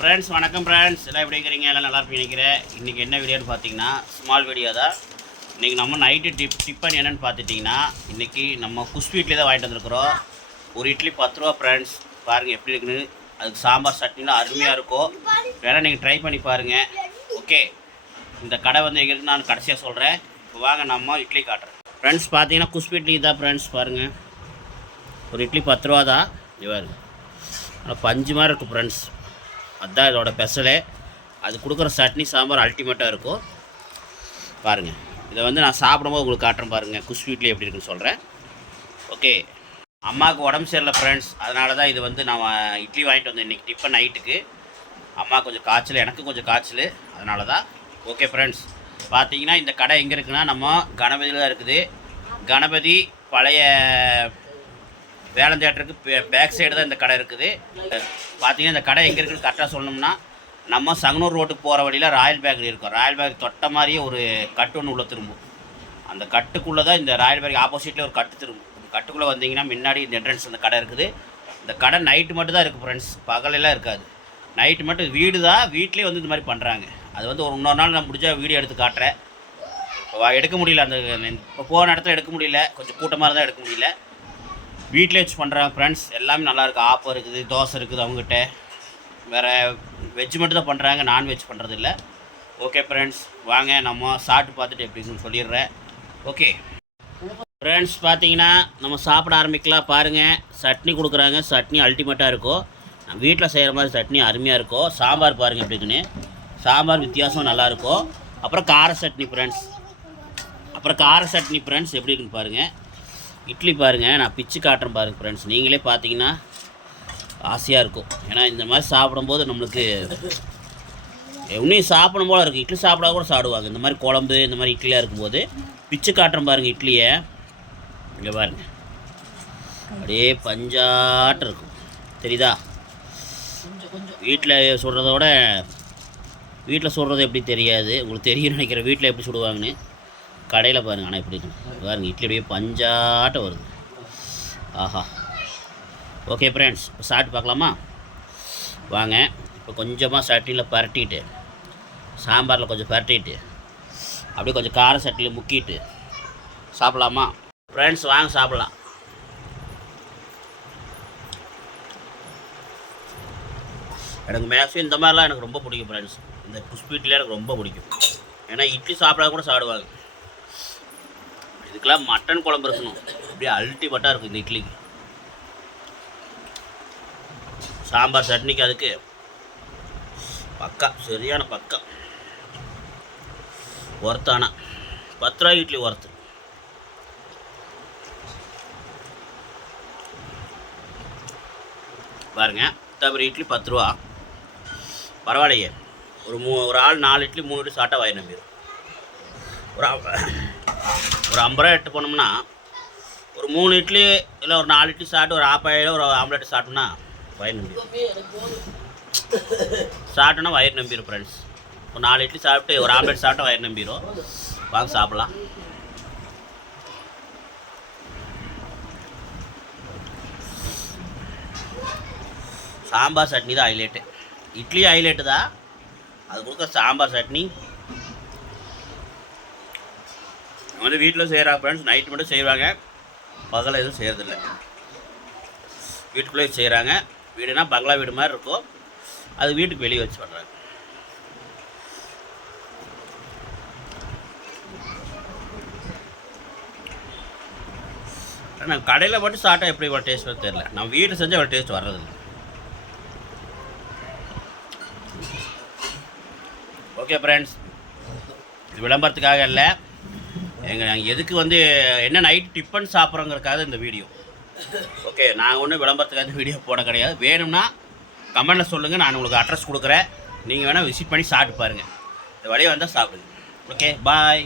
Friends வணக்கம் friends எல்லாம் எப்படி இருக்கிறீங்க? எல்லாம் நல்லா இருப்பீங்க நினைக்கிறேன். இன்றைக்கி என்ன வீடியோன்னு பார்த்தீங்கன்னா ஸ்மால் வீடியோ தான். இன்றைக்கி நம்ம நைட்டு டிப் டிப்பன் என்னென்னு பார்த்துட்டிங்கன்னா இன்றைக்கி நம்ம குஷ்பு இட்லி தான் வாங்கிட்டு வந்திருக்கிறோம். ஒரு இட்லி பத்து ரூபா ஃப்ரெண்ட்ஸ் பாருங்கள் எப்படி இருக்குன்னு. அதுக்கு சாம்பார் சட்னிலாம் அருமையாக இருக்கும். வேணால் நீங்கள் ட்ரை பண்ணி பாருங்கள் ஓகே இந்த கடை வந்து எங்கே இருக்குன்னு நான் கடைசியாக சொல்கிறேன் இப்போ வாங்க நம்ம இட்லி காட்டுறேன். ஃப்ரெண்ட்ஸ் பார்த்தீங்கன்னா குஷ்பு இட்லி தான் ஃப்ரெண்ட்ஸ் பாருங்கள் ஒரு இட்லி பத்து ரூபா தான். இது ஆனால் பஞ்சு மாதிரி இருக்கும் ஃப்ரெண்ட்ஸ் அதுதான் இதோட ஸ்பெஷலே அது கொடுக்குற சட்னி சாம்பார் அல்டிமேட்டாக இருக்கும். பாருங்கள் இதை வந்து நான் சாப்பிடும்போது உங்களுக்கு காட்டுறேன் பாருங்கள் குஷ் வீட்லேயே எப்படி இருக்குன்னு சொல்கிறேன் ஓகே அம்மாவுக்கு உடம்பு சரியில்லை ஃப்ரெண்ட்ஸ் அதனால தான் இது வந்து நான் இட்லி வாங்கிட்டு வந்தேன் இன்றைக்கி டிஃபன் நைட்டுக்கு அம்மா கொஞ்சம் காய்ச்சல் எனக்கு கொஞ்சம் காய்ச்சல். அதனால தான் ஓகே ஃப்ரெண்ட்ஸ் பார்த்தீங்கன்னா இந்த கடை எங்கே இருக்குன்னா நம்ம கணபதியில் தான் இருக்குது. கணபதி பழைய வேளம் தேட்டருக்கு பேக் சைடு தான் இந்த கடை இருக்குது. பார்த்தீங்கன்னா இந்த கடை எங்கே இருக்குன்னு கரெக்டாக சொல்லணும்னா நம்ம சங்கனூர் ரோட்டுக்கு போகிற வழியில் ராயல் பேக்கரி இருக்கும். ராயல் பேக் தொட்ட மாதிரியே ஒரு கட்டு ஒன்று உள்ள திரும்பும். அந்த கட்டுக்குள்ளே தான் இந்த ராயல் பேக்கரி ஆப்போசிட்டில் ஒரு கட்டு திரும்பும். இந்த கட்டுக்குள்ளே வந்தீங்கன்னா முன்னாடி இந்த என்ட்ரன்ஸ் அந்த கடை இருக்குது. இந்த கடை நைட்டு மட்டும் தான் இருக்குது ஃப்ரெண்ட்ஸ் பகலெல்லாம் இருக்காது. நைட்டு மட்டும் வீடு தான் வீட்லேயே வந்து இந்த மாதிரி பண்ணுறாங்க அது வந்து ஒரு இன்னொரு நாள் நான் முடிஞ்சால் வீடியோ எடுத்து காட்டுறேன். எடுக்க முடியல அந்த இப்போ போன இடத்துல எடுக்க முடியல. கொஞ்சம் கூட்டமாக இருந்தால் எடுக்க முடியல. வீட்டில் வச்சு பண்ணுறேன் ஃப்ரெண்ட்ஸ் எல்லாமே நல்லாயிருக்கு ஆப்பம் இருக்குது தோசை இருக்குது அவங்ககிட்ட. வேறு வெஜ் மட்டும் தான் பண்ணுறாங்க நான்வெஜ் பண்ணுறது இல்லை ஓகே ஃப்ரெண்ட்ஸ் வாங்க நம்ம சாப்பிட்டு பார்த்துட்டு எப்படி இருக்குன்னு சொல்லிடுறேன். ஓகே ஃப்ரெண்ட்ஸ் பார்த்தீங்கன்னா நம்ம சாப்பிட ஆரம்பிக்கலாம். பாருங்கள் சட்னி கொடுக்குறாங்க. சட்னி அல்டிமேட்டாக இருக்கும் நம்ம வீட்டில் செய்கிற மாதிரி சட்னி அருமையாக இருக்கும் சாம்பார் பாருங்கள் எப்படி சாம்பார் வித்தியாசம் நல்லாயிருக்கும் அப்புறம் கார சட்னி ஃப்ரெண்ட்ஸ் அப்புறம் கார சட்னி ஃப்ரெண்ட்ஸ் எப்படி இருக்குன்னு பாருங்கள் இட்லி பாருங்கள் நான் பிச்சு காட்டுறேன் பாருங்கள் ஃப்ரெண்ட்ஸ் நீங்களே பார்த்தீங்கன்னா ஆசையாக இருக்கும். ஏன்னா இந்த மாதிரி சாப்பிடும்போது நம்மளுக்கு இன்னும் சாப்பிடும் போல இருக்குது இட்லி சாப்பிடா கூட சாப்பிடுவாங்க. இந்த மாதிரி குழம்பு இந்த மாதிரி இட்லியாக இருக்கும்போது பிச்சு காட்டுறேன் பாருங்கள் இட்லியை. இங்கே பாருங்கள் அப்படியே பஞ்சாட்டம் இருக்கும். தெரியுதா? வீட்டில் சுடுறத விட வீட்டில் சுடுறது எப்படி தெரியாது. உங்களுக்கு தெரியும் நினைக்கிறேன். வீட்டில் எப்படி சுடுவாங்கன்னு. கடையில் பாருங்க. ஆனால் எப்படி இருக்கு பாருங்க இட்லி அப்படியே பஞ்சாட்டம் வருது. ஆஹா. ஓகே ஃப்ரெண்ட்ஸ் இப்போ சாப்பிட்டு பார்க்கலாமா? வாங்க. இப்போ கொஞ்சமாக சட்னியில் பரட்டிட்டு சாம்பாரில் கொஞ்சம் பரட்டிட்டு அப்படியே கொஞ்சம் கார சட்னியில் முக்கிட்டு சாப்பிட்லாமா? ஃப்ரெண்ட்ஸ் வாங்க சாப்பிட்லாம். எனக்கு மேக்ஸிமம் இந்த மாதிரிலாம் எனக்கு ரொம்ப பிடிக்கும் ஃப்ரெண்ட்ஸ் இந்த குஸ்பீட்லாம் எனக்கு ரொம்ப பிடிக்கும். ஏன்னா இட்லி சாப்பிடா கூட சாப்பிடுவாங்க. இதுக்கெல்லாம் மட்டன் குழம்பு இருக்கணும். அப்படியே அல்டிமேட்டாக இருக்கும் இந்த இட்லிக்கு சாம்பார் சட்னிக்கு அதுக்கு பக்கா சரியான பக்கா. ஒர்த்தானா? பத்து ரூபாய் இட்லி ஒர்த்து. பாருங்க தவிர இட்லி பத்து ரூபா. பரவாயில்லையே. ஒரு மூ ஒரு ஆள் நாலு இட்லி மூணு இட்லி சாப்பிட்டா வயிறு நம்பிடும் ஒரு ஒரு ஐம்பது ரூபா எட்டு போனோம்னா ஒரு மூணு இட்லி இல்லை ஒரு நாலு இட்லி சாப்பிட்டு ஒரு ஆப்பாயில் ஒரு ஆம்லெட் சாப்பிட்டோம்னா வயிறு நம்பிடும் சாப்பிட்டோன்னா வயிறு நம்பிடும் ஃப்ரெண்ட்ஸ் ஒரு நாலு இட்லி சாப்பிட்டு ஒரு ஆம்லெட் சாப்பிட்டா வயிறு நம்பிடும் வாங்க சாப்பிட்லாம். சாம்பார் சட்னி தான் ஹைலைட்டு இட்லி ஹைலைட்டு தான். அது கொடுக்க சாம்பார் சட்னி. வந்து வீட்டில் செய்கிறாங்க ஃப்ரெண்ட்ஸ் நைட்டு மட்டும் செய்வாங்க. பகலில் எதுவும் செய்கிறதில்ல வீட்டுக்குள்ளே செய்கிறாங்க வீடுனா பங்களா வீடு மாதிரி இருக்கும். அது வீட்டுக்கு வெளியே வச்சு பண்ணுறாங்க ஆனால் கடையில் மட்டும் சாப்பிட்டா எப்படி இவ்வளோ டேஸ்ட் வருது தெரியல. நம்ம வீட்டில் செஞ்சால் இவ்வளோ டேஸ்ட் வர்றதில்ல. ஓகே ஃப்ரெண்ட்ஸ் இது விளம்பரத்துக்காக இல்லை எங்கள் நாங்கள் எதுக்கு வந்து என்ன நைட் டிஃபன் சாப்பிட்றோங்கிறதுக்காக இந்த வீடியோ ஓகே நாங்கள் ஒன்றும் விளம்பரத்துக்காக வீடியோ போட கிடையாது. வேணும்னா கமெண்டில் சொல்லுங்கள் நான் உங்களுக்கு அட்ரஸ் கொடுக்குறேன். நீங்கள் வேணால் விசிட் பண்ணி சாப்பிட்டு பாருங்கள் இந்த வழியை வந்தால் சாப்பிடுங்க. Okay bye